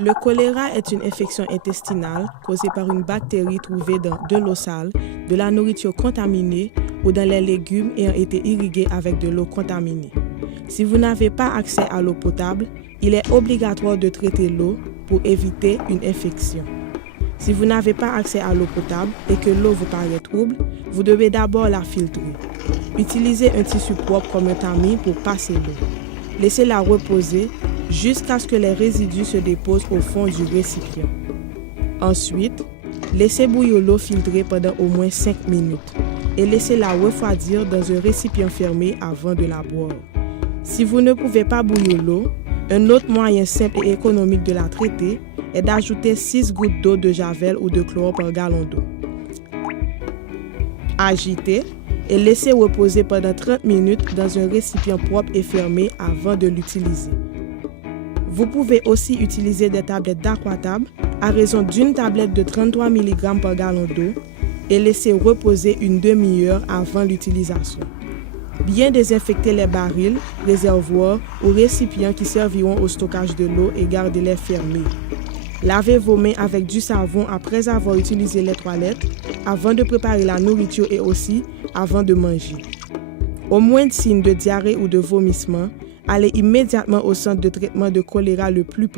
Le choléra est une infection intestinale causée par une bactérie trouvée dans de l'eau sale, de la nourriture contaminée ou dans les légumes ayant été irrigués avec de l'eau contaminée. Si vous n'avez pas accès à l'eau potable, il est obligatoire de traiter l'eau pour éviter une infection. Si vous n'avez pas accès à l'eau potable et que l'eau vous paraît trouble, vous devez d'abord la filtrer. Utilisez un tissu propre comme un tamis pour passer l'eau. Laissez-la reposer jusqu'à ce que les résidus se déposent au fond du récipient. Ensuite, laissez bouillir l'eau filtrée pendant au moins 5 minutes et laissez-la refroidir dans un récipient fermé avant de la boire. Si vous ne pouvez pas bouillir l'eau, un autre moyen simple et économique de la traiter est d'ajouter 6 gouttes d'eau de javel ou de chlore par gallon d'eau. Agitez et laissez reposer pendant 30 minutes dans un récipient propre et fermé avant de l'utiliser. Vous pouvez aussi utiliser des tablettes d'Aquatab à raison d'une tablette de 33 mg par gallon d'eau et laisser reposer une demi-heure avant l'utilisation. Bien désinfecter les barils, réservoirs ou récipients qui serviront au stockage de l'eau et gardez-les fermés. Lavez vos mains avec du savon après avoir utilisé les toilettes, avant de préparer la nourriture et aussi avant de manger. Au moindre signe de diarrhée ou de vomissement, allez immédiatement au centre de traitement de choléra le plus proche.